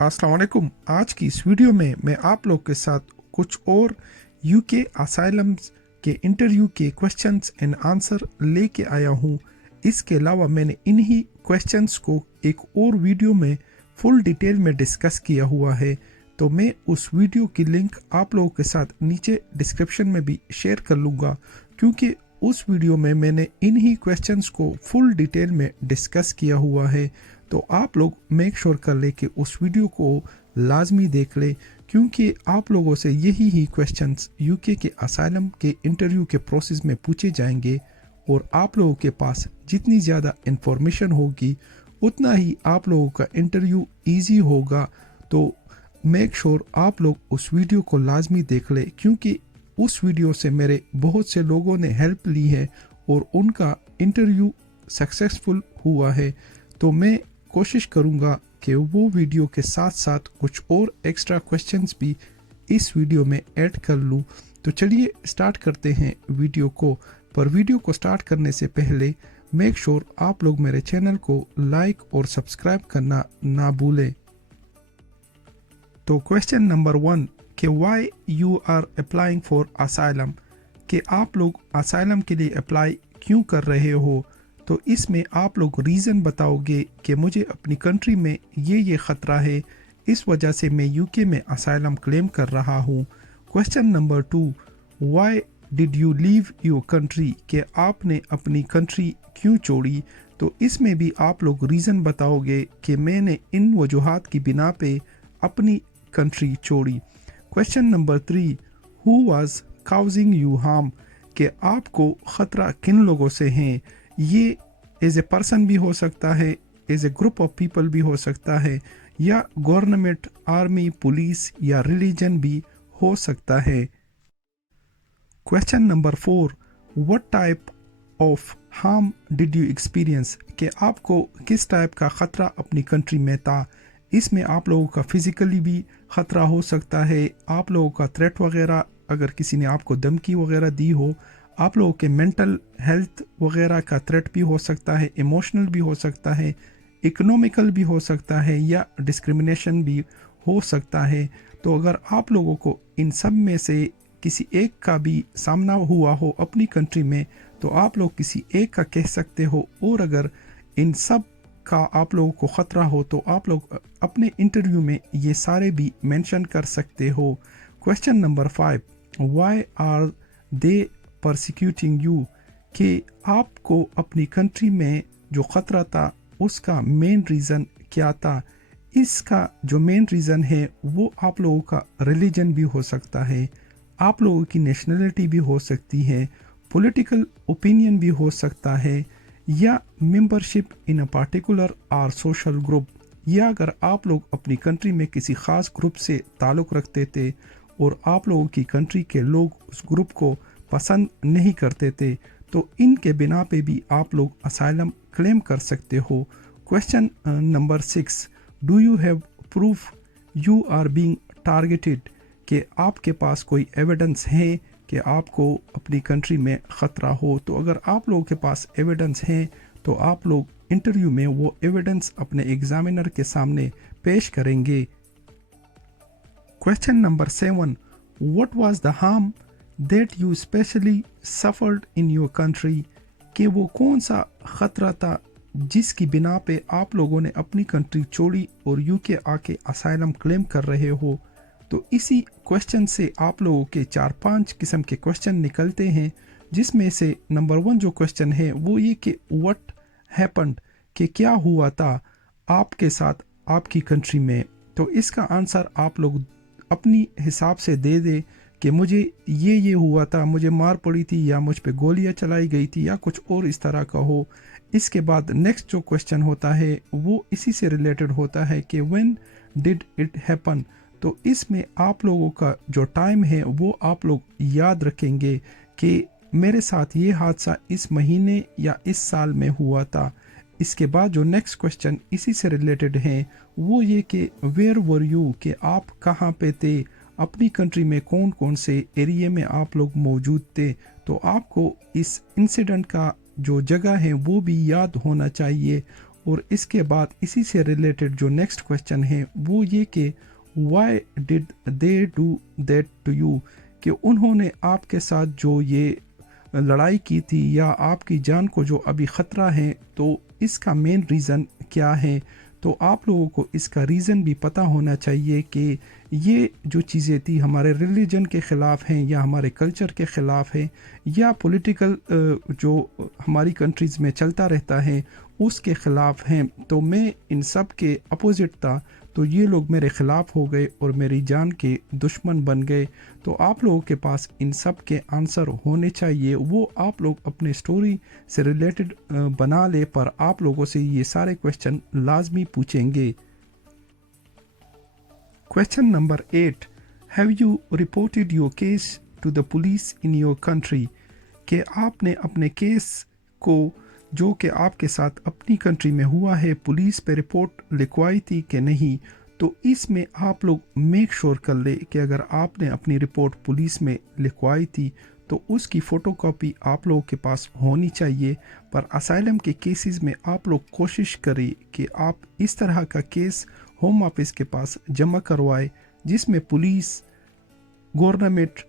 अस्सलाम वालेकुम। आज की इस वीडियो में मैं आप लोग के साथ कुछ और यूके असाइलम्स के इंटरव्यू के क्वेश्चंस एंड आंसर लेके आया हूँ। इसके अलावा मैंने इन्हीं क्वेश्चंस को एक और वीडियो में फुल डिटेल में डिस्कस किया हुआ है, तो मैं उस वीडियो की लिंक आप लोगों के साथ नीचे डिस्क्रिप्शन में भी शेयर कर लूँगा, क्योंकि उस वीडियो में मैंने इन्हीं क्वेश्चंस को फुल डिटेल में डिस्कस किया हुआ है। तो आप लोग मेक श्योर कर ले कि उस वीडियो को लाजमी देख ले, क्योंकि आप लोगों से यही क्वेश्चंस यूके के असाइलम के इंटरव्यू के प्रोसेस में पूछे जाएंगे, और आप लोगों के पास जितनी ज़्यादा इंफॉर्मेशन होगी उतना ही आप लोगों का इंटरव्यू इजी होगा। तो मेक श्योर आप लोग उस वीडियो को लाजमी देख ले, क्योंकि उस वीडियो से मेरे बहुत से लोगों ने हेल्प ली है और उनका इंटरव्यू सक्सेसफुल हुआ है। तो मैं कोशिश करूँगा कि वो वीडियो के साथ साथ कुछ और एक्स्ट्रा क्वेश्चंस भी इस वीडियो में ऐड कर लूँ। तो चलिए स्टार्ट करते हैं वीडियो को। पर वीडियो को स्टार्ट करने से पहले मेक श्योर आप लोग मेरे चैनल को लाइक और सब्सक्राइब करना ना भूलें। तो क्वेश्चन नंबर 1 कि why you are applying for asylum, कि आप लोग असाइलम के लिए अप्लाई क्यों कर रहे हो। तो इसमें आप लोग रीज़न बताओगे कि मुझे अपनी कंट्री में ये ख़तरा है, इस वजह से मैं यूके में असाइलम क्लेम कर रहा हूँ। Question number 2, why did you leave your country, कि आपने अपनी कंट्री क्यों छोड़ी। तो इसमें भी आप लोग रीज़न बताओगे कि मैंने इन वजूहात की बिना पे अपनी कंट्री छोड़ी। Question number 3, who was causing you harm, कि आपको ख़तरा किन लोगों से हैं। ये एज ए पर्सन भी हो सकता है, as a group of people भी हो सकता है, या गवर्नमेंट, आर्मी, पुलिस या रिलीजन भी हो सकता है। Question number 4, what type of harm did you experience, कि आपको किस टाइप का ख़तरा अपनी कंट्री में था। इसमें आप लोगों का फिज़िकली भी ख़तरा हो सकता है, आप लोगों का थ्रेट वगैरह, अगर किसी ने आपको धमकी वगैरह दी हो, आप लोगों के मेंटल हेल्थ वगैरह का थ्रेट भी हो सकता है, इमोशनल भी हो सकता है, इकोनॉमिकल भी हो सकता है, या डिस्क्रिमिनेशन भी हो सकता है। तो अगर आप लोगों को इन सब में से किसी एक का भी सामना हुआ हो अपनी कंट्री में, तो आप लोग किसी एक का कह सकते हो, और अगर इन सब का आप लोगों को ख़तरा हो तो आप लोग अपने इंटरव्यू में ये सारे भी मेंशन कर सकते हो। Question number 5, why are they persecuting you, कि आपको अपनी कंट्री में जो ख़तरा था उसका मेन रीज़न क्या था। इसका जो मेन रीज़न है वो आप लोगों का रिलीजन भी हो सकता है, आप लोगों की नेशनलिटी भी हो सकती है, पॉलिटिकल ओपिनियन भी हो सकता है, या मेंबरशिप इन अ पार्टिकुलर और सोशल ग्रुप, या अगर आप लोग अपनी कंट्री में किसी ख़ास ग्रुप से ताल्लुक़ रखते थे और आप लोगों की कंट्री के लोग उस ग्रुप को पसंद नहीं करते थे, तो इनके बिना पे भी आप लोग असाइलम क्लेम कर सकते हो। Question number 6, do you have proof you are being targeted, कि आपके पास कोई एविडेंस है कि आपको अपनी कंट्री में ख़तरा हो। तो अगर आप लोगों के पास एविडेंस है तो आप लोग इंटरव्यू में वो एविडेंस अपने एग्जामिनर के सामने पेश करेंगे। Question number 7, what was the harm that you specially suffered in your country, कि वो कौन सा ख़तरा था जिसकी बिना पे आप लोगों ने अपनी कंट्री छोड़ी और यूके आके असाइलम क्लेम कर रहे हो। तो इसी क्वेश्चन से आप लोगों के 4-5 किस्म के क्वेश्चन निकलते हैं, जिसमें से नंबर 1 जो क्वेश्चन है वो ये कि व्हाट हैपेंड, कि क्या हुआ था आपके साथ आपकी कंट्री में। तो इसका आंसर आप लोग अपनी हिसाब से दे दे कि मुझे ये हुआ था, मुझे मार पड़ी थी, या मुझ पे गोलियां चलाई गई थी, या कुछ और इस तरह का हो। इसके बाद नेक्स्ट जो क्वेश्चन होता है वो इसी से रिलेटेड होता है कि व्हेन डिड इट हैपन। तो इसमें आप लोगों का जो टाइम है वो आप लोग याद रखेंगे कि मेरे साथ ये हादसा इस महीने या इस साल में हुआ था। इसके बाद जो नेक्स्ट क्वेश्चन इसी से रिलेटेड है वो ये कि वेयर वर यू, कि आप कहाँ पे थे, अपनी कंट्री में कौन कौन से एरिया में आप लोग मौजूद थे। तो आपको इस इंसिडेंट का जो जगह है वो भी याद होना चाहिए, اور اس کے بعد اسی سے ریلیٹڈ جو نیکسٹ کویسچن ہے وہ یہ کہ why did they do that to you, کہ انہوں نے آپ کے ساتھ جو یہ لڑائی کی تھی یا آپ کی جان کو جو ابھی خطرہ ہے، تو اس کا مین ریزن کیا ہے. تو آپ لوگوں کو اس کا ریزن بھی پتہ ہونا چاہیے کہ یہ جو چیزیں تھی ہمارے ریلیجن کے خلاف ہیں یا ہمارے کلچر کے خلاف ہیں یا پولیٹیکل جو ہماری کنٹریز میں چلتا رہتا ہے اس کے خلاف ہیں. تو میں ان سب کے اپوزٹ تھا، تو یہ لوگ میرے خلاف ہو گئے اور میری جان کے دشمن بن گئے. تو آپ لوگوں کے پاس ان سب کے آنسر ہونے چاہیے، وہ آپ لوگ اپنے سٹوری سے ریلیٹڈ بنا لے، پر آپ لوگوں سے یہ سارے کویسچن لازمی پوچھیں گے. Question number 8، have you reported your case to the police in your country, کہ آپ نے اپنے کیس کو جو کہ آپ کے ساتھ اپنی کنٹری میں ہوا ہے پولیس پہ رپورٹ لکھوائی تھی کہ نہیں. تو اس میں آپ لوگ میک شور کر لے کہ اگر آپ نے اپنی رپورٹ پولیس میں لکھوائی تھی تو اس کی فوٹو کاپی آپ لوگوں کے پاس ہونی چاہیے. پر اسائلم کے کیسز میں آپ لوگ کوشش کریں کہ آپ اس طرح کا کیس ہوم آفس کے پاس جمع کروائے جس میں پولیس، گورنمنٹ،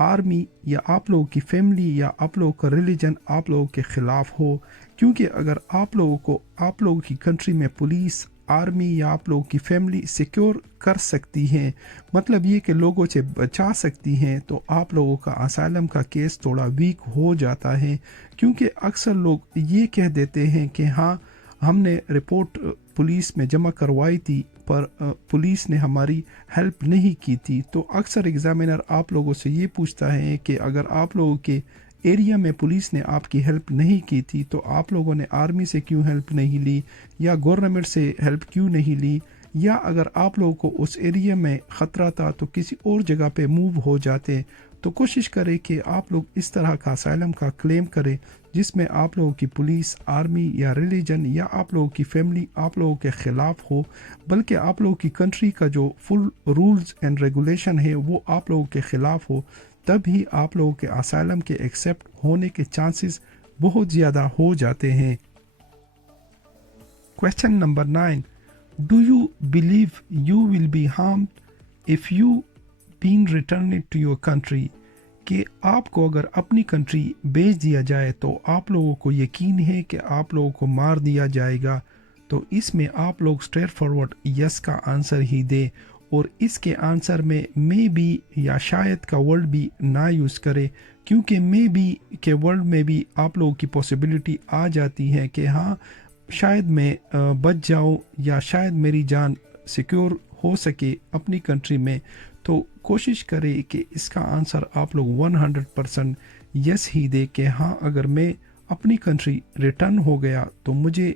آرمی یا آپ لوگوں کی فیملی یا آپ لوگوں کا ریلیجن آپ لوگوں کے خلاف ہو. کیونکہ اگر آپ لوگوں کی کنٹری میں پولیس، آرمی یا آپ لوگوں کی فیملی سیکیور کر سکتی ہیں، مطلب یہ کہ لوگوں سے بچا سکتی ہیں، تو آپ لوگوں کا اسائلم کا کیس تھوڑا ویک ہو جاتا ہے. کیونکہ اکثر لوگ یہ کہہ دیتے ہیں کہ ہاں ہم نے رپورٹ پولیس میں جمع کروائی تھی پر پولیس نے ہماری ہیلپ نہیں کی تھی. تو اکثر ایگزامینر آپ لوگوں سے یہ پوچھتا ہے کہ اگر آپ لوگوں کے ایریا میں پولیس نے آپ کی ہیلپ نہیں کی تھی تو آپ لوگوں نے آرمی سے کیوں ہیلپ نہیں لی یا گورنمنٹ سے ہیلپ کیوں نہیں لی، یا اگر آپ لوگوں کو اس ایریا میں خطرہ تھا تو کسی اور جگہ پہ موو ہو جاتے. تو کوشش کریں کہ آپ لوگ اس طرح کا اسائلم کا کلیم کریں جس میں آپ لوگوں کی پولیس، آرمی یا ریلیجن یا آپ لوگوں کی فیملی آپ لوگوں کے خلاف ہو، بلکہ آپ لوگوں کی کنٹری کا جو فل رولز اینڈ ریگولیشن ہے وہ آپ لوگوں کے خلاف ہو. تب ہی آپ لوگوں کے اسائلم کے ایکسیپٹ ہونے کے چانسز بہت زیادہ ہو جاتے ہیں. Question number 9، do you believe you will be harmed if you been returned to your country, کہ آپ کو اگر اپنی کنٹری بھیج دیا جائے تو آپ لوگوں کو یقین ہے کہ آپ لوگوں کو مار دیا جائے گا. تو اس میں آپ لوگ اسٹریٹ فارورڈ یس کا آنسر ہی دے، اور اس کے آنسر میں بھی یا شاید کا ورڈ بھی نہ یوز کرے، کیونکہ میں بھی کے ورڈ میں بھی آپ لوگوں کی پاسبلٹی آ جاتی ہے کہ ہاں شاید میں بچ جاؤں یا شاید میری جان سیکیور ہو سکے اپنی کنٹری میں. تو کوشش کرے کہ اس کا آنسر آپ لوگ 100% یس ہی دے کہ ہاں اگر میں اپنی کنٹری ریٹرن ہو گیا تو مجھے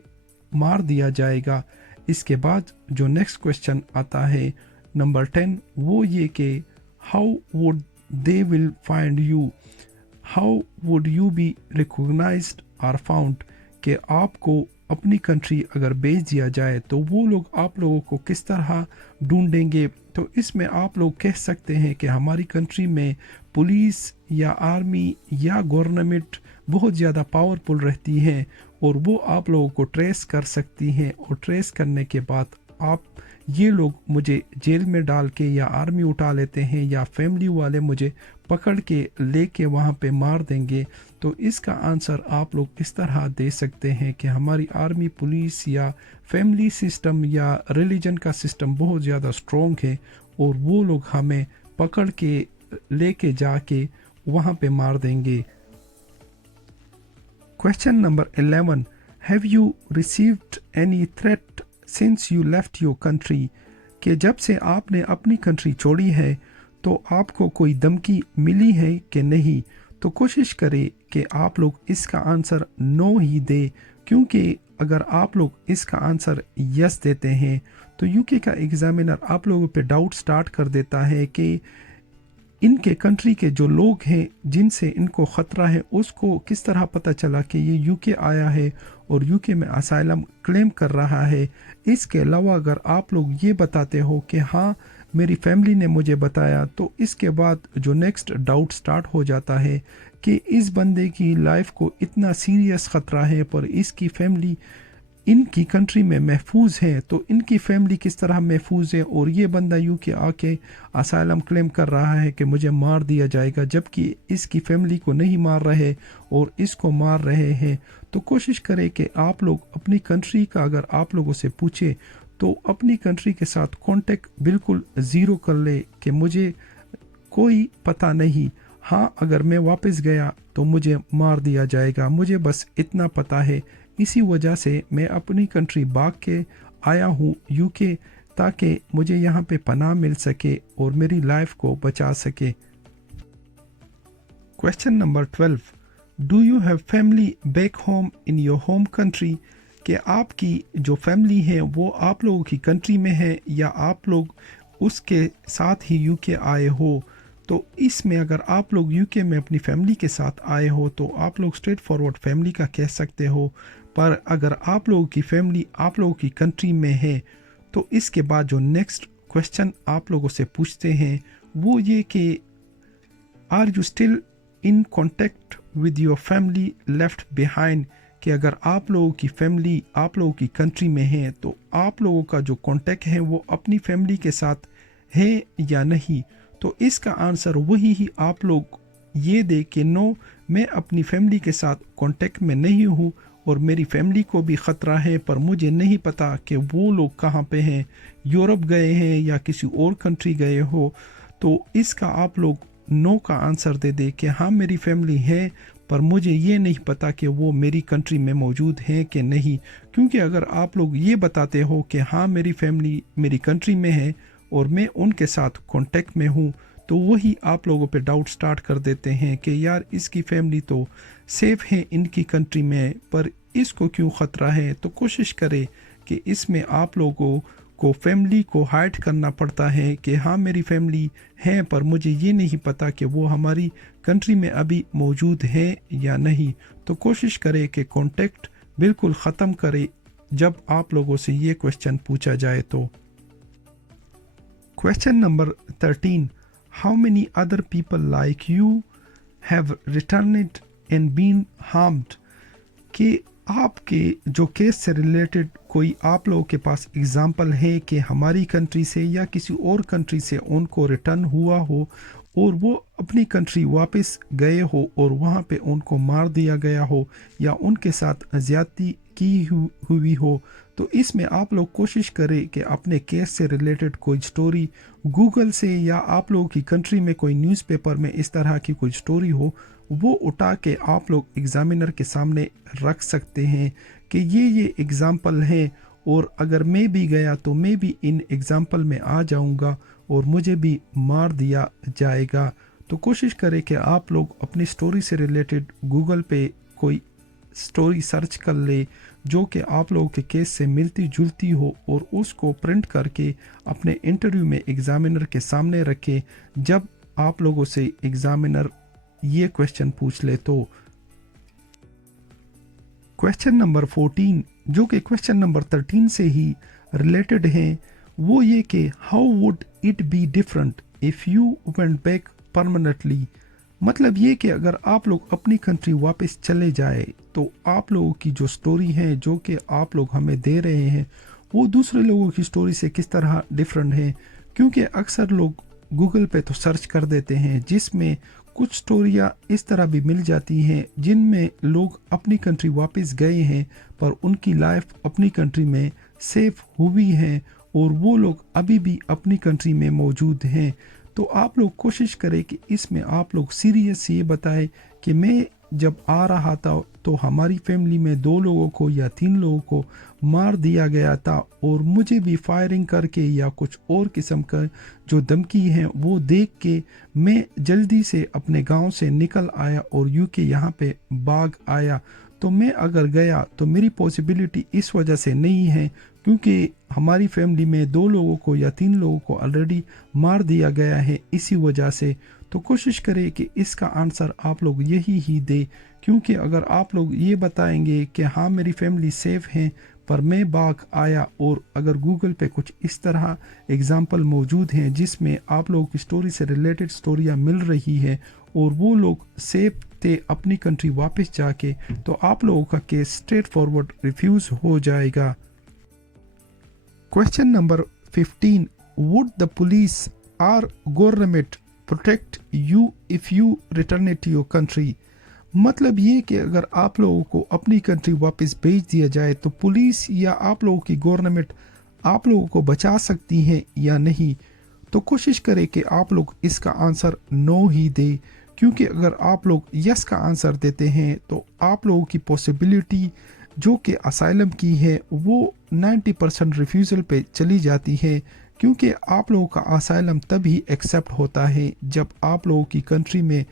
مار دیا جائے گا. اس کے بعد جو نیکسٹ کویسچن آتا ہے نمبر 10، وہ یہ کہ how would they will find you, how would you be recognised اور فاؤنڈ، کہ آپ کو اپنی کنٹری اگر بھیج دیا جائے تو وہ لوگ آپ لوگوں کو کس طرح ڈھونڈیں گے. تو اس میں آپ لوگ کہہ سکتے ہیں کہ ہماری کنٹری میں پولیس یا آرمی یا گورنمنٹ بہت زیادہ پاورفل رہتی ہیں اور وہ آپ لوگوں کو ٹریس کر سکتی ہیں، اور ٹریس کرنے کے بعد یہ لوگ مجھے جیل میں ڈال کے یا آرمی اٹھا لیتے ہیں یا فیملی والے مجھے پکڑ کے لے کے وہاں پہ مار دیں گے. تو اس کا آنسر آپ لوگ اس طرح دے سکتے ہیں کہ ہماری آرمی، پولیس یا فیملی سسٹم یا ریلیجن کا سسٹم بہت زیادہ اسٹرانگ ہے اور وہ لوگ ہمیں پکڑ کے لے کے جا کے وہاں پہ مار دیں گے. Question number 11، have you received any threat since you left your country, کہ جب سے آپ نے اپنی کنٹری چھوڑی ہے تو آپ کو کوئی دھمکی ملی ہے کہ نہیں. تو کوشش کرے کہ آپ لوگ اس کا آنسر نو ہی دے، کیونکہ اگر آپ لوگ اس کا آنسر یس دیتے ہیں تو یو کے کا ایگزامینر آپ لوگوں پہ ڈاؤٹ سٹارٹ کر دیتا ہے کہ ان کے کنٹری کے جو لوگ ہیں جن سے ان کو خطرہ ہے اس کو کس طرح پتہ چلا کہ یہ یو کے آیا ہے اور یو کے میں اسائلم کلیم کر رہا ہے. اس کے علاوہ اگر آپ لوگ یہ بتاتے ہو کہ ہاں میری فیملی نے مجھے بتایا، تو اس کے بعد جو نیکسٹ ڈاؤٹ سٹارٹ ہو جاتا ہے کہ اس بندے کی لائف کو اتنا سیریس خطرہ ہے پر اس کی فیملی इनकी कंट्री में महफूज हैं, तो इनकी फैमिली किस तरह महफूज है, और ये बंदा यूके आके असाइलम क्लेम कर रहा है कि मुझे मार दिया जाएगा, जबकि इसकी फैमिली को नहीं मार रहे और इसको मार रहे हैं। तो कोशिश करें कि आप लोग अपनी कंट्री का अगर आप लोगों से पूछे तो अपनी कंट्री के साथ कांटेक्ट बिल्कुल ज़ीरो कर ले कि मुझे कोई पता नहीं, हाँ अगर मैं वापस गया तो मुझे मार दिया जाएगा, मुझे बस इतना पता है। इसी वजह से मैं अपनी कंट्री भाग के आया हूँ यूके, ताकि मुझे यहाँ पे पनाह मिल सके और मेरी लाइफ को बचा सके। Question number 12, do you have family back home in your home country? कि आपकी जो फैमिली है वो आप लोगों की कंट्री में है या आप लोग उसके साथ ही यूके आए हो? तो इसमें अगर आप लोग यूके में अपनी फैमिली के साथ आए हो तो आप लोग स्ट्रेट फॉरवर्ड फैमिली का कह सकते हो, पर अगर आप लोगों की फैमिली आप लोगों की कंट्री में है तो इसके बाद जो नेक्स्ट क्वेश्चन आप लोगों से पूछते हैं वो ये कि are you still in contact with your family left behind? कि अगर आप लोगों की फैमिली आप लोगों की कंट्री में है तो आप लोगों का जो कांटेक्ट है वो अपनी फैमिली के साथ है या नहीं? तो इसका आंसर वही ही आप लोग ये दे कि नो, मैं अपनी फैमिली के साथ कांटेक्ट में नहीं हूँ और मेरी फैमिली को भी ख़तरा है, पर मुझे नहीं पता कि वो लोग कहाँ पे हैं, यूरोप गए हैं या किसी और कंट्री गए हो। तो इसका आप लोग नो का आंसर दे कि हाँ मेरी फैमिली है, पर मुझे ये नहीं पता कि वो मेरी कंट्री में मौजूद हैं कि नहीं। क्योंकि अगर आप लोग ये बताते हो कि हाँ मेरी फैमिली मेरी कंट्री में है और मैं उनके साथ कांटेक्ट में हूँ, तो वही आप लोगों पे डाउट स्टार्ट कर देते हैं कि यार इसकी फैमिली तो सेफ है इनकी कंट्री में, पर इसको क्यों ख़तरा है? तो कोशिश करें कि इसमें आप लोगों को फैमिली को हाइड करना पड़ता है कि हाँ मेरी फैमिली है, पर मुझे ये नहीं पता कि वो हमारी कंट्री में अभी मौजूद है या नहीं। तो कोशिश करें कि कांटेक्ट बिल्कुल ख़त्म करें जब आप लोगों से ये क्वेश्चन पूछा जाए तो। Question number 13, how many other people like you have returned and been harmed? कि आपके जो केस से रिलेटेड कोई आप लोगों के पास एग्जाम्पल है कि हमारी कंट्री से या किसी और कंट्री से उनको रिटर्न हुआ हो और वो अपनी कंट्री वापस गए हो और वहाँ पे उनको मार दिया गया हो या उनके साथ ज़्यादती की हुई हो? तो इसमें आप लोग कोशिश करें कि अपने केस से रिलेटेड कोई स्टोरी गूगल से या आप लोगों की कंट्री में कोई न्यूज़पेपर में इस तरह की कोई स्टोरी हो वो उठा के आप लोग एग्ज़ामिनर के सामने रख सकते हैं कि ये एग्ज़ाम्पल है, और अगर मैं भी गया तो मैं भी इन एग्ज़ाम्पल में आ जाऊंगा और मुझे भी मार दिया जाएगा। तो कोशिश करें कि आप लोग अपनी स्टोरी से रिलेटेड गूगल पे कोई स्टोरी सर्च कर ले जो कि आप लोगों के केस से मिलती जुलती हो और उसको प्रिंट करके अपने इंटरव्यू में एग्ज़ामिनर के सामने रखें जब आप लोगों से एग्ज़ामिनर ये क्वेश्चन पूछ ले तो। क्वेश्चन नंबर 14 जो कि क्वेश्चन नंबर 13 से ही रिलेटेड है वो ये कि how would it be different if you went back permanently? मतलब ये कि अगर आप लोग अपनी कंट्री वापस चले जाए तो आप लोगों की जो स्टोरी है जो कि आप लोग हमें दे रहे हैं वो दूसरे लोगों की स्टोरी से किस तरह डिफरेंट है? क्योंकि अक्सर लोग गूगल पे तो सर्च कर देते हैं जिसमें कुछ स्टोरियाँ इस तरह भी मिल जाती हैं जिनमें लोग अपनी कंट्री वापस गए हैं पर उनकी लाइफ अपनी कंट्री में सेफ हुई है और वो लोग अभी भी अपनी कंट्री में मौजूद हैं। तो आप लोग कोशिश करें कि इसमें आप लोग सीरियस ये बताएं कि मैं जब आ रहा था तो हमारी फैमिली में 2 लोगों को या 3 लोगों को मार दिया गया था और मुझे भी फायरिंग करके या कुछ और किस्म का जो धमकी है वो देख के मैं जल्दी से अपने गांव से निकल आया और यूके यहाँ पे भाग आया। तो मैं अगर गया तो मेरी पॉसिबिलिटी इस वजह से नहीं है क्योंकि हमारी फैमिली में 2 लोगों को या 3 लोगों को ऑलरेडी मार दिया गया है इसी वजह से। तो कोशिश करें कि इसका आंसर आप लोग यही ही दे, क्योंकि अगर आप लोग ये बताएंगे कि हाँ मेरी फैमिली सेफ है पर मैं भाग आया और अगर गूगल पे कुछ इस तरह एग्जाम्पल मौजूद हैं जिसमें आप लोगों की स्टोरी से रिलेटेड स्टोरियाँ मिल रही है और वो लोग सेफ सकते अपनी कंट्री वापस जाके, तो आप लोगों का केस स्ट्रेट फॉरवर्ड रिफ्यूज हो जाएगा। Question number 15, would the police or government protect you if you return to your country? मतलब ये कि अगर आप लोगों को अपनी कंट्री वापस भेज दिया जाए तो पुलिस या आप लोगों की गवर्नमेंट आप लोगों को बचा सकती है या नहीं। तो कोशिश करें कि आप लोग इसका आंसर नो ही दे, क्योंकि अगर आप लोग यस का आंसर देते हैं तो आप लोगों की पॉसिबिलिटी जो कि असाइलम की है वो 90% रिफ्यूज़ल पे चली जाती है, क्योंकि आप लोगों का असाइलम तभी एक्सेप्ट होता है जब आप लोगों की कंट्री में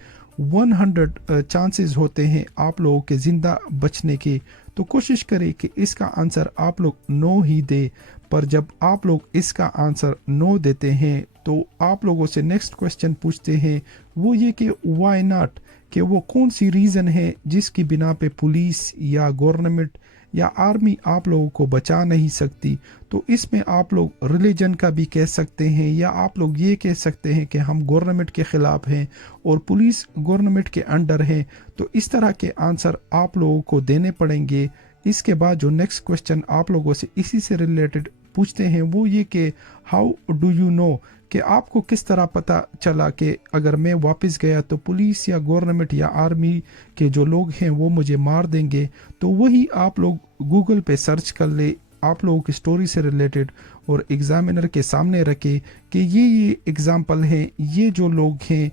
100 चांसेस होते हैं आप लोगों के ज़िंदा बचने के। तो कोशिश करें कि इसका आंसर आप लोग नो ही दे। पर जब आप लोग इसका आंसर नो देते हैं तो आप लोगों से नेक्स्ट क्वेश्चन पूछते हैं, वो ये कि वाई नॉट, कि वो कौन सी रीज़न है जिसकी बिना पे पुलिस या गवर्नमेंट या आर्मी आप लोगों को बचा नहीं सकती। तो इसमें आप लोग रिलीजन का भी कह सकते हैं, या आप लोग ये कह सकते हैं कि हम गवर्नमेंट के ख़िलाफ़ हैं और पुलिस गवर्नमेंट के अंडर है। तो इस तरह के आंसर आप लोगों को देने पड़ेंगे। इसके बाद जो नेक्स्ट क्वेश्चन आप लोगों से इसी से रिलेटेड पूछते हैं वो ये कि हाउ डू यू नो, कि आपको किस तरह पता चला कि अगर मैं वापस गया तो पुलिस या गवर्नमेंट या आर्मी के जो लोग हैं वो मुझे मार देंगे। तो वही आप लोग गूगल पे सर्च कर ले आप लोगों की स्टोरी से रिलेटेड और एग्जामिनर के सामने रखे कि ये एग्जाम्पल है, ये जो लोग हैं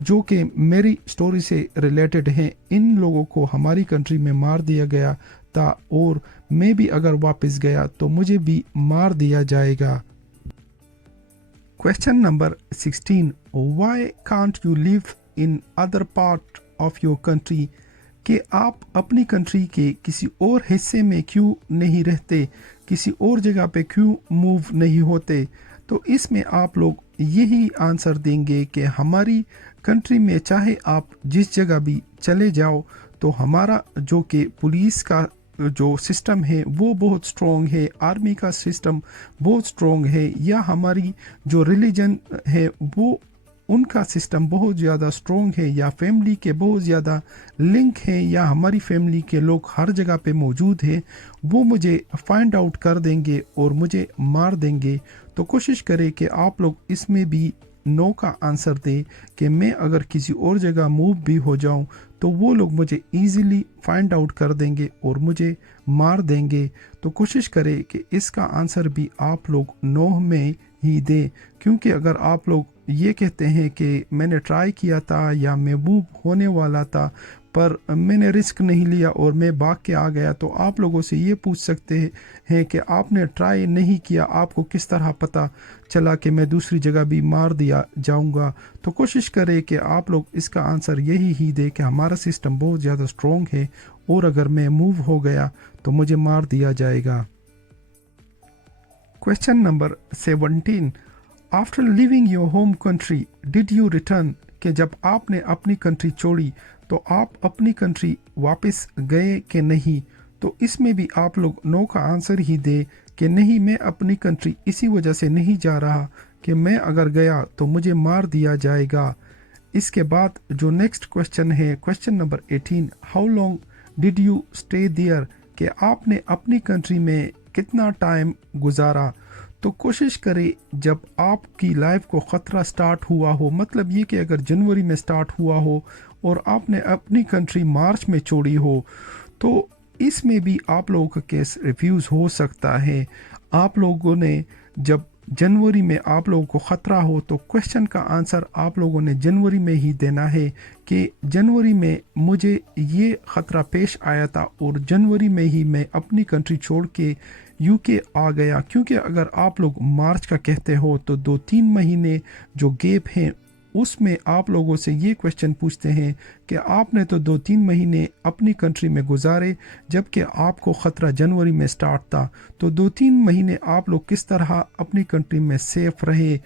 जो कि मेरी स्टोरी से रिलेटेड हैं, इन लोगों को हमारी कंट्री में मार दिया गया था और मैं भी अगर वापस गया तो मुझे भी मार दिया जाएगा। Question number 16, why can't you live in other part of your country, कि आप अपनी कंट्री के किसी और हिस्से में क्यों नहीं रहते, किसी और जगह पे क्यों मूव नहीं होते। तो इसमें आप लोग यही आंसर देंगे कि हमारी कंट्री में चाहे आप जिस जगह भी चले जाओ तो हमारा जो कि पुलिस का जो सिस्टम है वो बहुत स्ट्रॉन्ग है, आर्मी का सिस्टम बहुत स्ट्रॉन्ग है, या हमारी जो रिलीजन है वो उनका सिस्टम बहुत ज़्यादा स्ट्रॉन्ग है, या फैमिली के बहुत ज़्यादा लिंक है, या हमारी फैमिली के लोग हर जगह पे मौजूद हैं, वो मुझे फाइंड आउट कर देंगे और मुझे मार देंगे। तो कोशिश करें कि आप लोग इसमें भी नो का आंसर दें कि मैं अगर किसी और जगह मूव भी हो जाऊं तो वो लोग मुझे ईज़िली फाइंड आउट कर देंगे और मुझे मार देंगे। तो कोशिश करें कि इसका आंसर भी आप लोग नो में ही दें, क्योंकि अगर आप लोग ये कहते हैं कि मैंने ट्राई किया था या मैं मूव होने वाला था पर मैंने रिस्क नहीं लिया और मैं भाग के आ गया, तो आप लोगों से ये पूछ सकते हैं कि आपने ट्राई नहीं किया, आपको किस तरह पता चला कि मैं दूसरी जगह भी मार दिया जाऊंगा। तो कोशिश करें कि आप लोग इसका आंसर यही ही दे कि हमारा सिस्टम बहुत ज़्यादा स्ट्रॉन्ग है और अगर मैं मूव हो गया तो मुझे मार दिया जाएगा। Question number 17, after living your home country did you return, कि जब आपने अपनी कंट्री छोड़ी तो आप अपनी कंट्री वापस गए कि नहीं। तो इसमें भी आप लोग नो का आंसर ही दे कि नहीं, मैं अपनी कंट्री इसी वजह से नहीं जा रहा कि मैं अगर गया तो मुझे मार दिया जाएगा। इसके बाद जो नेक्स्ट क्वेश्चन है question number 18, how long did you stay there, कि आपने अपनी कंट्री में कितना टाइम गुजारा। तो कोशिश करें जब आपकी लाइफ को ख़तरा स्टार्ट हुआ हो, मतलब ये कि अगर जनवरी में स्टार्ट हुआ हो और आपने अपनी कंट्री मार्च में छोड़ी हो, तो इसमें भी आप लोगों का केस रिफ्यूज़ हो सकता है। आप लोगों ने जब जनवरी में आप लोगों को ख़तरा हो तो क्वेश्चन का आंसर आप लोगों ने जनवरी में ही देना है कि जनवरी में मुझे ये ख़तरा पेश आया था और जनवरी में ही मैं अपनी कंट्री छोड़ के यूके आ गया। क्योंकि अगर आप लोग मार्च का कहते हो तो 2-3 महीने जो गैप हैं उसमें आप लोगों से ये क्वेश्चन पूछते हैं कि आपने तो 2-3 महीने अपनी कंट्री में गुजारे जबकि आपको ख़तरा जनवरी में स्टार्ट था, तो 2-3 महीने आप लोग किस तरह अपनी कंट्री में सेफ़ रहे।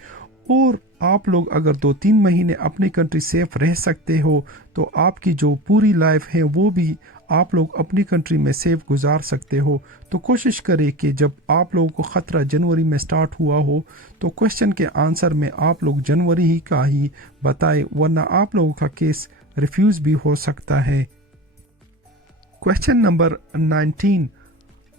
और आप लोग अगर 2-3 महीने अपनी कंट्री सेफ़ रह सकते हो तो आपकी जो पूरी लाइफ है वो भी आप लोग अपनी कंट्री में सेफ़ गुजार सकते हो। तो कोशिश करें कि जब आप लोगों को ख़तरा जनवरी में स्टार्ट हुआ हो तो क्वेश्चन के आंसर में आप लोग जनवरी ही का ही बताएं, वरना आप लोगों का केस रिफ्यूज़ भी हो सकता है। Question number 19,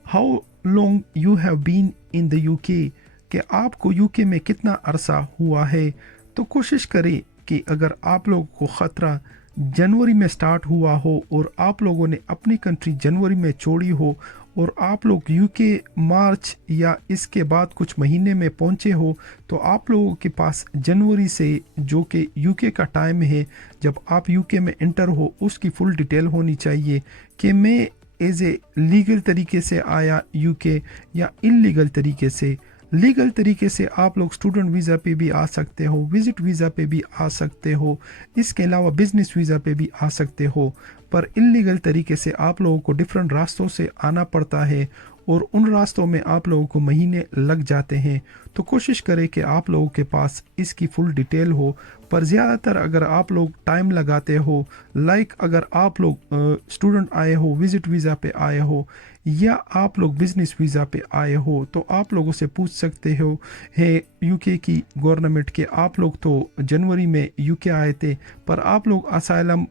how long you have been in the UK, कि आपको यूके में कितना अरसा हुआ है। तो कोशिश करें कि अगर आप लोगों को ख़तरा जनवरी में स्टार्ट हुआ हो और आप लोगों ने अपनी कंट्री जनवरी में छोड़ी हो और आप लोग यूके मार्च या इसके बाद कुछ महीने में पहुंचे हो, तो आप लोगों के पास जनवरी से जो कि यूके का टाइम है जब आप यूके में इंटर हो उसकी फुल डिटेल होनी चाहिए कि मैं एज ए लीगल तरीके से आया यूके या इलीगल तरीके से। लीगल तरीके से आप लोग स्टूडेंट वीज़ा पे भी आ सकते हो, विजिट वीज़ा पे भी आ सकते हो, इसके अलावा बिजनेस वीज़ा पे भी आ सकते हो। पर इलीगल तरीके से आप लोगों को डिफरेंट रास्तों से आना पड़ता है और उन रास्तों में आप लोगों को महीने लग जाते हैं। तो कोशिश करें कि आप लोगों के पास इसकी फुल डिटेल हो। पर ज़्यादातर अगर आप लोग टाइम लगाते हो, लाइक अगर आप लोग स्टूडेंट आए हो, विजिट वीज़ा पे आए हो या आप लोग बिजनेस वीज़ा पे आए हो, तो आप लोगों से पूछ सकते हो है यूके की गवर्नमेंट के आप लोग तो जनवरी में यूके आए थे पर आप लोग असाइलम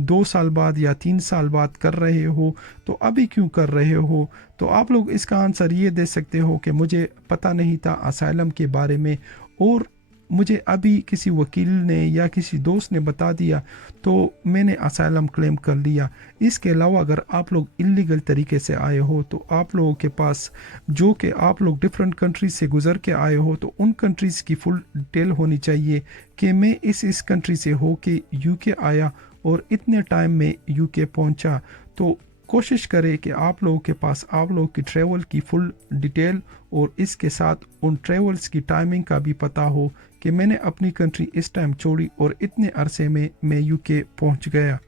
2 साल बाद या 3 साल बाद कर रहे हो, तो अभी क्यों कर रहे हो। तो आप लोग इसका आंसर ये दे सकते हो कि मुझे पता नहीं था असाइलम के बारे में और मुझे अभी किसी वकील ने या किसी दोस्त ने बता दिया तो मैंने असाइलम क्लेम कर लिया। इसके अलावा अगर आप लोग इलीगल तरीके से आए हो तो आप लोगों के पास जो कि आप लोग डिफरेंट कंट्रीज से गुजर के आए हो तो उन कंट्रीज़ की फुल डिटेल होनी चाहिए कि मैं इस कंट्री से हो के यूके आया और इतने टाइम में यूके पहुंचा। तो कोशिश करें कि आप लोगों के पास आप लोगों की ट्रैवल की फुल डिटेल और इसके साथ उन ट्रैवल्स की टाइमिंग का भी पता हो कि मैंने अपनी कंट्री इस टाइम छोड़ी और इतने अरसे में मैं यूके पहुंच गया।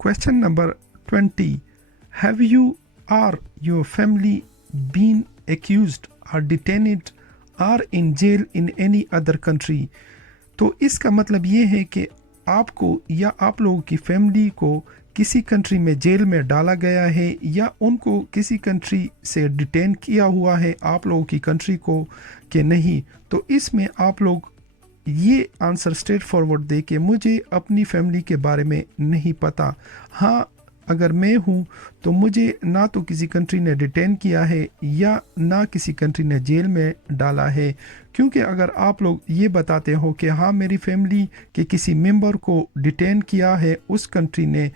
Question number 20, have you or your family been accused or detained or in jail in any other country. तो इसका मतलब ये है कि आपको या आप लोगों की फैमिली को किसी कंट्री में जेल में डाला गया है या उनको किसी कंट्री से डिटेन किया हुआ है आप लोगों की कंट्री को कि नहीं। तो इसमें आप लोग ये आंसर स्ट्रेट फॉरवर्ड दे के मुझे अपनी फैमिली के बारे में नहीं पता। हाँ, अगर मैं हूँ तो मुझे ना तो किसी कंट्री ने डिटेन किया है या ना किसी कंट्री ने जेल में डाला है, क्योंकि अगर आप लोग ये बताते हो कि हाँ मेरी फैमिली के किसी मेंबर को डिटेन किया है उस कंट्री ने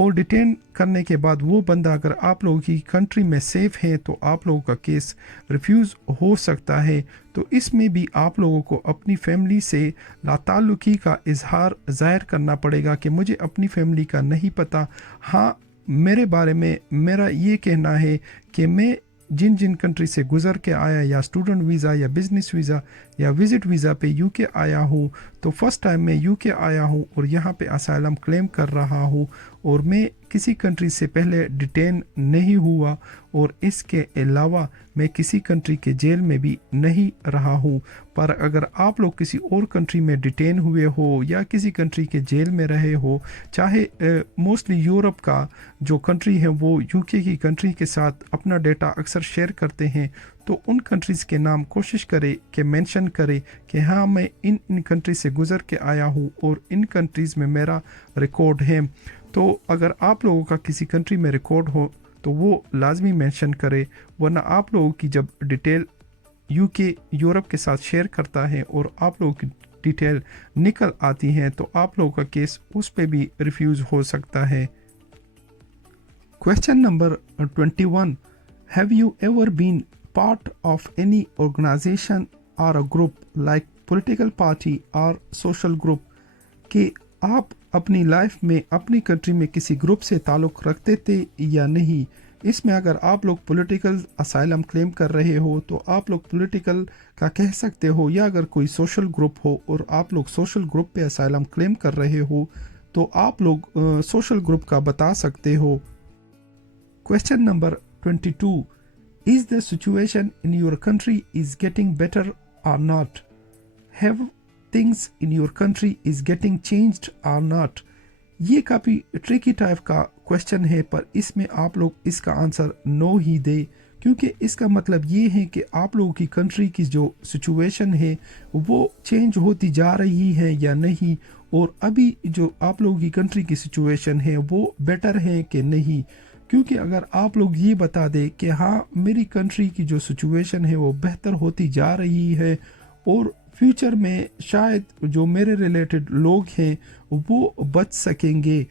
और डिटेन करने के बाद वो बंदा अगर आप लोगों की कंट्री में सेफ है तो आप लोगों का केस रिफ्यूज़ हो सकता है। तो इसमें भी आप लोगों को अपनी फैमिली से लाताल्लुकी का इजहार ज़ाहिर करना पड़ेगा कि मुझे अपनी फैमिली का नहीं पता। हाँ, मेरे बारे में मेरा ये कहना है कि मैं जिन जिन कंट्री से गुज़र के आया या स्टूडेंट वीज़ा या बिज़नेस वीज़ा या विज़िट वीज़ा पे यूके आया हूँ, तो फर्स्ट टाइम मैं यूके आया हूँ और यहाँ पे असाइलम क्लेम कर रहा हूँ और मैं किसी कंट्री से पहले डिटेन नहीं हुआ और इसके अलावा मैं किसी कंट्री के जेल में भी नहीं रहा हूँ। पर अगर आप लोग किसी और कंट्री में डिटेन हुए हो या किसी कंट्री के जेल में रहे हो, चाहे मोस्टली यूरोप का जो कंट्री है वो यूके की कंट्री के साथ अपना डेटा अक्सर शेयर करते हैं, तो उन कंट्रीज़ के नाम कोशिश करें कि मेंशन करें कि हाँ मैं इन कंट्री से गुज़र के आया हूँ और इन कंट्रीज़ में मेरा रिकॉर्ड है। तो अगर आप लोगों का किसी कंट्री में रिकॉर्ड हो तो वो लाजमी मेंशन करे, वरना आप लोगों की जब डिटेल यूके यूरोप के साथ शेयर करता है और आप लोगों की डिटेल निकल आती है तो आप लोगों का केस उस पे भी रिफ्यूज़ हो सकता है। Question number 21, have you ever been part of any organization or a group like political party or social group, कि आप अपनी लाइफ में अपनी कंट्री में किसी ग्रुप से ताल्लुक़ रखते थे या नहीं। इसमें अगर आप लोग पॉलिटिकल असाइलम क्लेम कर रहे हो तो आप लोग पॉलिटिकल का कह सकते हो, या अगर कोई सोशल ग्रुप हो और आप लोग सोशल ग्रुप पे असाइलम क्लेम कर रहे हो तो आप लोग सोशल ग्रुप का बता सकते हो। Question number 22, is the situation in your country is getting better or not? Have things in your country is getting changed or not? ये काफ़ी ट्रिकी टाइप का क्वेश्चन है, पर इसमें आप लोग इसका आंसर नो ही दे, क्योंकि इसका मतलब ये है कि आप लोगों की कंट्री की जो सिचुएशन है वो चेंज होती जा रही है या नहीं, اور ابھی جو آپ لوگوں کی کنٹری کی سچویشن ہے وہ بیٹر ہے کہ نہیں. کیونکہ اگر آپ لوگ یہ بتا دیں کہ ہاں میری کنٹری کی جو سچویشن ہے وہ بہتر ہوتی جا رہی ہے اور فیوچر میں شاید جو میرے ریلیٹڈ لوگ ہیں وہ بچ سکیں گے،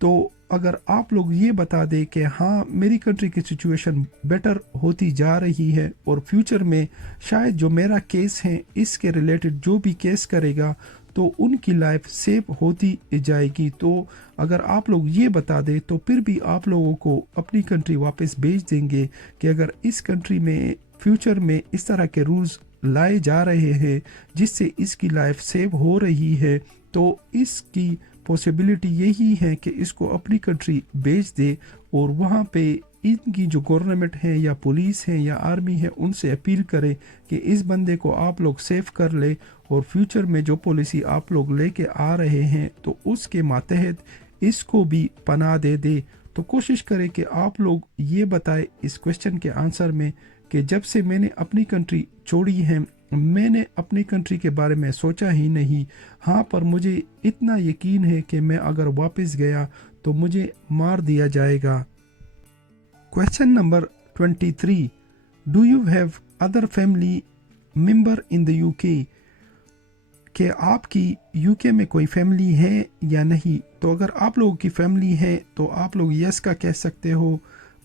تو اگر آپ لوگ یہ بتا دیں کہ ہاں میری کنٹری کی سچویشن بیٹر ہوتی جا رہی ہے اور فیوچر میں شاید جو میرا کیس ہے اس کے ریلیٹڈ جو بھی کیس کرے گا تو ان کی لائف سیف ہوتی جائے گی، تو اگر آپ لوگ یہ بتا دیں تو پھر بھی آپ لوگوں کو اپنی کنٹری واپس بھیج دیں گے کہ اگر اس کنٹری میں فیوچر میں اس طرح کے رولز لائے جا رہے ہیں جس سے اس کی لائف سیو ہو رہی ہے تو اس کی پاسبلٹی یہی ہے کہ اس کو اپنی کنٹری بھیج دے اور وہاں پہ ان کی جو گورنمنٹ ہے یا پولیس ہے یا آرمی ہے ان سے اپیل کرے کہ اس بندے کو آپ لوگ سیف کر لے اور فیوچر میں جو پالیسی آپ لوگ لے کے آ رہے ہیں تو اس کے ماتحت اس کو بھی پناہ دے. تو کوشش کرے کہ آپ لوگ یہ بتائے اس کوشچن کے آنسر میں کہ جب سے میں نے اپنی کنٹری چھوڑی ہے میں نے اپنی کنٹری کے بارے میں سوچا ہی نہیں، ہاں پر مجھے اتنا یقین ہے کہ میں اگر واپس گیا تو مجھے مار دیا جائے گا. Question number 23. Do you have other family member in the U K? کہ آپ کی یو کے میں کوئی فیملی ہے یا نہیں؟ تو اگر آپ لوگوں کی فیملی ہے تو آپ لوگ یس کا کہہ سکتے ہو،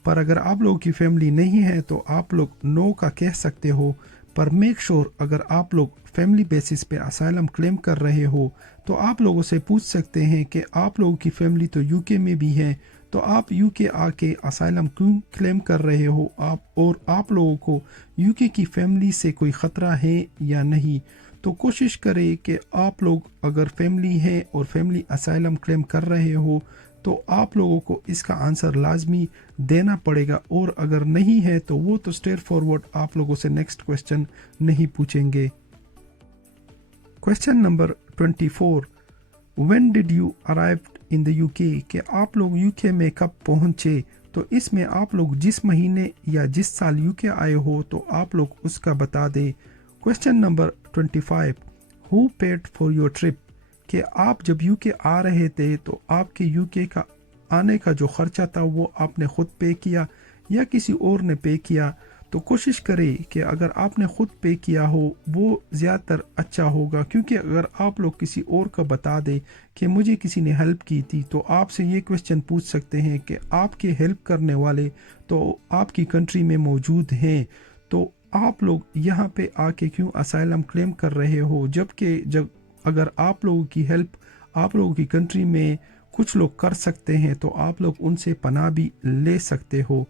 پر اگر آپ لوگوں کی فیملی نہیں ہے تو آپ لوگ نو کا کہہ سکتے ہو. پر میک شور اگر آپ لوگ فیملی بیسس پہ اسائلم کلیم کر رہے ہو تو آپ لوگوں سے پوچھ سکتے ہیں کہ آپ لوگوں کی فیملی تو یو کے میں بھی ہے تو آپ یو کے آ کے اسائلم کیوں کلیم کر رہے ہو، اور آپ لوگوں کو یو کے کی فیملی سے کوئی خطرہ ہے یا نہیں. تو کوشش کرے کہ آپ لوگ اگر فیملی ہے اور فیملی اسائلم کلیم کر رہے ہو تو آپ لوگوں کو اس کا آنسر لازمی دینا پڑے گا، اور اگر نہیں ہے تو وہ تو اسٹریٹ فارورڈ آپ لوگوں سے نیکسٹ کوشچن نہیں پوچھیں گے. Question number 24. When did you arrived in the U K? کہ آپ لوگ یو کے میں کب پہنچے؟ تو اس میں آپ لوگ جس مہینے یا جس سال یو کے آئے ہو تو آپ لوگ اس کا بتا دیں. Question number 25. Who paid for your trip? کہ آپ جب یو کے آ رہے تھے تو آپ کے یو کے کا آنے کا جو خرچہ تھا وہ آپ نے خود پے کیا یا کسی اور نے پے کیا؟ تو کوشش کرے کہ اگر آپ نے خود پے کیا ہو وہ زیادہ تر اچھا ہوگا، کیونکہ اگر آپ لوگ کسی اور کا بتا دیں کہ مجھے کسی نے ہیلپ کی تھی تو آپ سے یہ کوشچن پوچھ سکتے ہیں کہ آپ کے ہیلپ کرنے والے تو آپ کی کنٹری میں موجود ہیں، تو آپ لوگ یہاں پہ آ کے کیوں اسائلم کلیم کر رہے ہو، جبکہ اگر آپ لوگوں کی ہیلپ آپ لوگوں کی کنٹری میں کچھ لوگ کر سکتے ہیں تو آپ لوگ ان سے پناہ بھی لے سکتے ہو.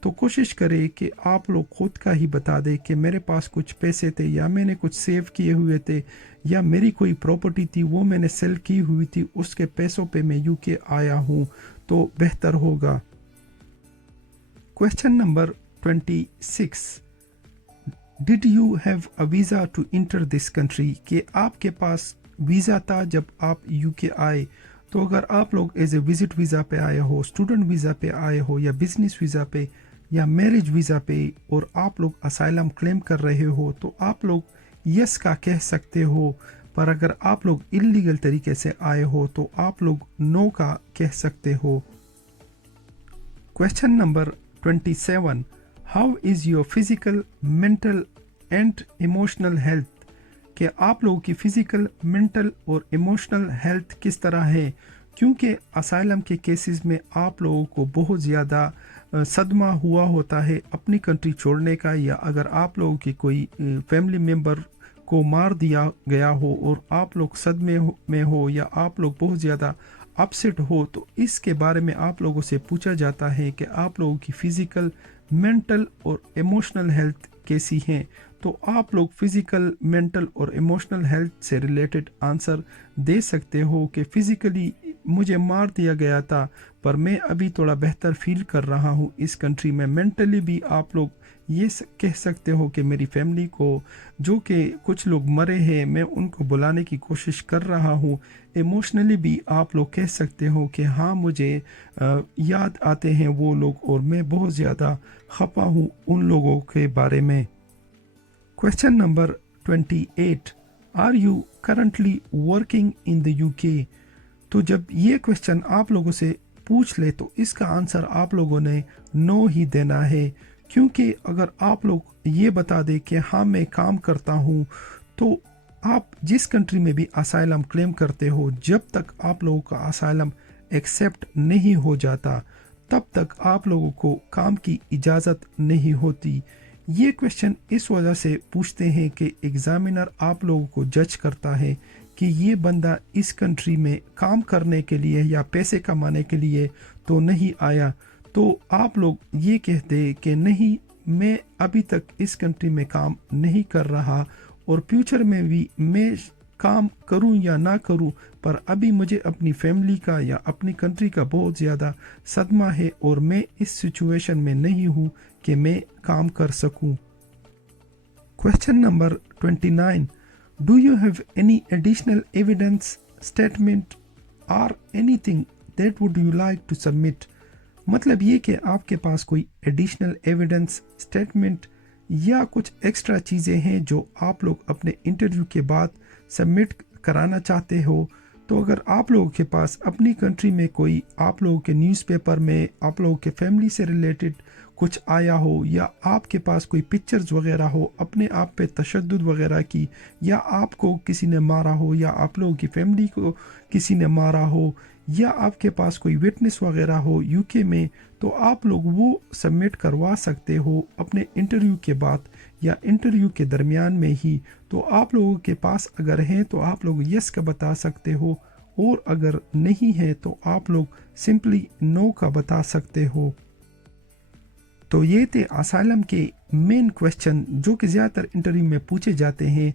تو کوشش کرے کہ آپ لوگ خود کا ہی بتا دیں کہ میرے پاس کچھ پیسے تھے یا میں نے کچھ سیو کیے ہوئے تھے یا میری کوئی پراپرٹی تھی وہ میں نے سیل کی ہوئی تھی، اس کے پیسوں پہ میں یو کے آیا ہوں، تو بہتر ہوگا. Question number 26. Did you have a visa to enter this country? کہ آپ کے پاس ویزا تھا جب آپ یو کے آئے؟ تو اگر آپ لوگ ایز اے وزٹ ویزا پہ آئے ہو، اسٹوڈنٹ ویزا پہ آئے ہو یا بزنس ویزا پہ یا میرج ویزا پہ اور آپ لوگ اسائلم کلیم کر رہے ہو تو آپ لوگ یس کا کہہ سکتے ہو، پر اگر آپ لوگ انلیگل طریقے سے آئے ہو تو آپ لوگ نو کا کہہ سکتے ہو. Question number 27. How is your physical, mental and emotional health? کہ آپ لوگوں کی فزیکل، مینٹل اور ایموشنل ہیلتھ کس طرح ہے؟ کیونکہ اسائلم کے کیسز میں آپ لوگوں کو بہت زیادہ صدمہ ہوا ہوتا ہے اپنی کنٹری چھوڑنے کا، یا اگر آپ لوگوں کی کوئی فیملی ممبر کو مار دیا گیا ہو اور آپ لوگ صدمے میں ہو یا آپ لوگ بہت زیادہ اپسیٹ ہو، تو اس کے بارے میں آپ لوگوں سے پوچھا جاتا ہے کہ آپ لوگوں کی فزیکل، مینٹل اور ایموشنل ہیلتھ کیسی ہیں. تو آپ لوگ فزیکل، مینٹل اور ایموشنل ہیلتھ سے ریلیٹڈ آنسر دے سکتے ہو کہ فزیکلی مجھے مار دیا گیا تھا پر میں ابھی تھوڑا بہتر فیل کر رہا ہوں اس کنٹری میں. مینٹلی بھی آپ لوگ یہ کہہ سکتے ہو کہ میری فیملی کو جو کہ کچھ لوگ مرے ہیں میں ان کو بلانے کی کوشش کر رہا ہوں. ایموشنلی بھی آپ لوگ کہہ سکتے ہو کہ ہاں مجھے یاد آتے ہیں وہ لوگ اور میں بہت زیادہ خفا ہوں ان لوگوں کے بارے میں. Question number 28. Are you currently working in the UK. तो जब ये क्वेश्चन आप लोगों से पूछ ले तो इसका आंसर आप लोगों ने नो ही देना है, क्योंकि अगर आप लोग ये बता दें कि हाँ मैं काम करता हूँ, तो आप जिस कंट्री में भी असाइलम क्लेम करते हो, जब तक आप लोगों का असाइलम एक्सेप्ट नहीं हो जाता तब तक आप लोगों को काम की इजाज़त नहीं होती। ये क्वेश्चन इस वजह से पूछते हैं कि एग्जामिनर आप लोगों को जज करता है कि ये बंदा इस कंट्री में काम करने के लिए या पैसे कमाने के लिए तो नहीं आया। तो आप लोग ये कहते कि नहीं, मैं अभी तक इस कंट्री में काम नहीं कर रहा और फ्यूचर में भी मैं काम करूं या ना करूं, पर अभी मुझे अपनी फैमिली का या अपनी कंट्री का बहुत ज़्यादा सदमा है और मैं इस सिचुएशन में नहीं हूं कि मैं काम कर सकूं। Question number 29, do you have any additional evidence, statement or anything that would you like to submit. मतलब ये कि आपके पास कोई एडिशनल एविडेंस, स्टेटमेंट या कुछ एक्स्ट्रा चीज़ें हैं जो आप लोग अपने इंटरव्यू के बाद सबमिट कराना चाहते हो। तो अगर आप लोगों के पास अपनी कंट्री में कोई आप लोगों के न्यूज़पेपर में आप लोगों के फैमिली से रिलेटेड कुछ आया हो, या आपके पास कोई पिक्चर्स वगैरह हो अपने आप पे तशद्दुद वगैरह की, या आपको किसी ने मारा हो, या आप लोगों की फैमिली को किसी ने मारा हो, या आपके पास कोई विटनेस वगैरह हो यूके में, तो आप लोग वो सबमिट करवा सकते हो अपने इंटरव्यू के बाद या इंटरव्यू के दरमियान में ही। तो आप लोगों के पास अगर हैं तो आप लोग यस का बता सकते हो, और अगर नहीं है तो आप लोग सिंपली नो का बता सकते हो। तो ये थे असाइलम के मेन क्वेश्चन जो कि ज़्यादातर इंटरव्यू में पूछे जाते हैं।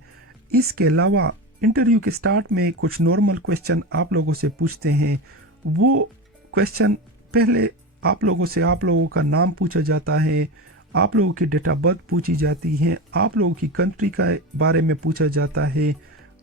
इसके अलावा इंटरव्यू के स्टार्ट में कुछ नॉर्मल क्वेश्चन आप लोगों से पूछते हैं। वो क्वेश्चन पहले आप लोगों का नाम पूछा जाता है, आप लोगों की डेट ऑफ बर्थ पूछी जाती है, आप लोगों की कंट्री का बारे में पूछा जाता है,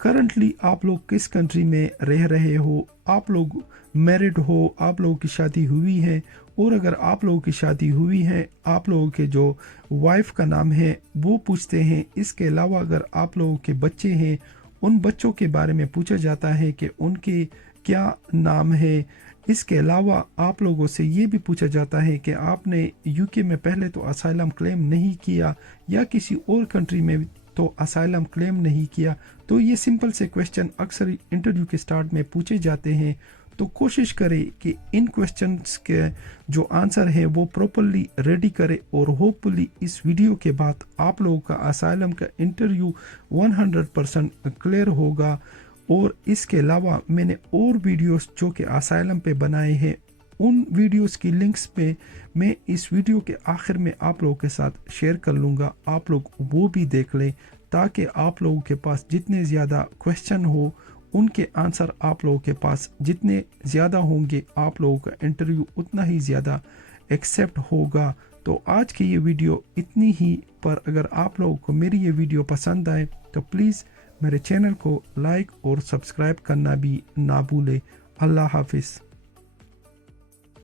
करंटली आप लोग किस कंट्री में रह रहे हो, आप लोग मैरिड हो, आप लोगों की शादी हुई है, और अगर आप लोगों की शादी हुई है आप लोगों के जो वाइफ का नाम है वो पूछते हैं। इसके अलावा अगर आप लोगों के बच्चे हैं उन बच्चों के बारे में पूछा जाता है कि उनके क्या नाम है। इसके अलावा आप लोगों से ये भी पूछा जाता है कि आपने यूके में पहले तो असाइलम क्लेम नहीं किया या किसी और कंट्री में तो असाइलम क्लेम नहीं किया। तो ये सिंपल से क्वेश्चन अक्सर इंटरव्यू के स्टार्ट में पूछे जाते हैं। तो कोशिश करें कि इन क्वेश्चंस के जो आंसर है वो प्रॉपरली रेडी करें, और होपफुली इस वीडियो के बाद आप लोगों का असाइलम का इंटरव्यू 100% क्लियर होगा। और इसके अलावा मैंने और वीडियोस जो कि असाइलम पे बनाए हैं, उन वीडियोस की लिंक्स पे मैं इस वीडियो के आखिर में आप लोगों के साथ शेयर कर लूँगा। आप लोग वो भी देख लें ताकि आप लोगों के पास जितने ज़्यादा क्वेश्चन हो उनके आंसर आप लोगों के पास जितने ज़्यादा होंगे आप लोगों का इंटरव्यू उतना ही ज़्यादा एक्सेप्ट होगा। तो आज की ये वीडियो इतनी ही, पर अगर आप लोगों को मेरी ये वीडियो पसंद आए तो प्लीज़ मेरे चैनल को लाइक और सब्सक्राइब करना भी ना भूलें। अल्लाह हाफिज़।